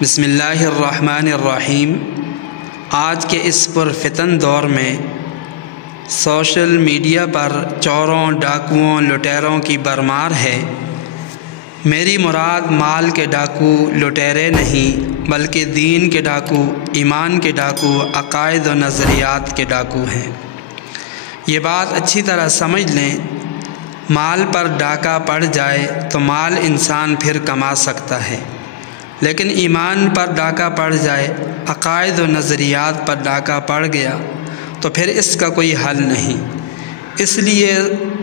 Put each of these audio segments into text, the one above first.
بسم اللہ الرحمن الرحیم۔ آج کے اس پرفتن دور میں سوشل میڈیا پر چوروں، ڈاکوؤں، لٹیروں کی بھرمار ہے۔ میری مراد مال کے ڈاکو، لٹیرے نہیں بلکہ دین کے ڈاکو، ایمان کے ڈاکو، عقائد و نظریات کے ڈاکو ہیں۔ یہ بات اچھی طرح سمجھ لیں، مال پر ڈاکہ پڑ جائے تو مال انسان پھر کما سکتا ہے، لیکن ایمان پر ڈاکہ پڑ جائے، عقائد و نظریات پر ڈاکہ پڑ گیا تو پھر اس کا کوئی حل نہیں۔ اس لیے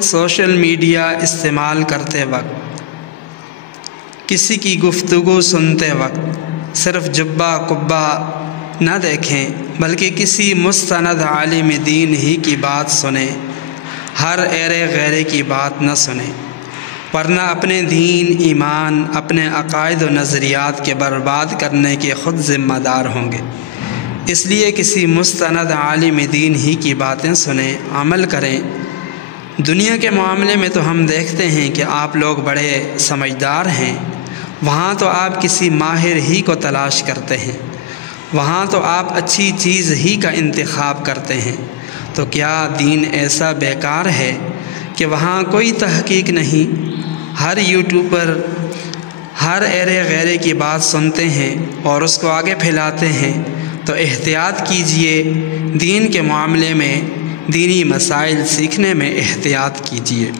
سوشل میڈیا استعمال کرتے وقت، کسی کی گفتگو سنتے وقت صرف جبہ قبہ نہ دیکھیں بلکہ کسی مستند عالم دین ہی کی بات سنیں، ہر ایرے غیرے کی بات نہ سنیں، ورنہ اپنے دین، ایمان، اپنے عقائد و نظریات کے برباد کرنے کے خود ذمہ دار ہوں گے۔ اس لیے کسی مستند عالم دین ہی کی باتیں سنیں، عمل کریں۔ دنیا کے معاملے میں تو ہم دیکھتے ہیں کہ آپ لوگ بڑے سمجھدار ہیں، وہاں تو آپ کسی ماہر ہی کو تلاش کرتے ہیں، وہاں تو آپ اچھی چیز ہی کا انتخاب کرتے ہیں، تو کیا دین ایسا بیکار ہے کہ وہاں کوئی تحقیق نہیں؟ ہر یوٹیوبر ہر ایرے غیرے کی بات سنتے ہیں اور اس کو آگے پھیلاتے ہیں، تو احتیاط کیجئے، دین کے معاملے میں، دینی مسائل سیکھنے میں احتیاط کیجئے۔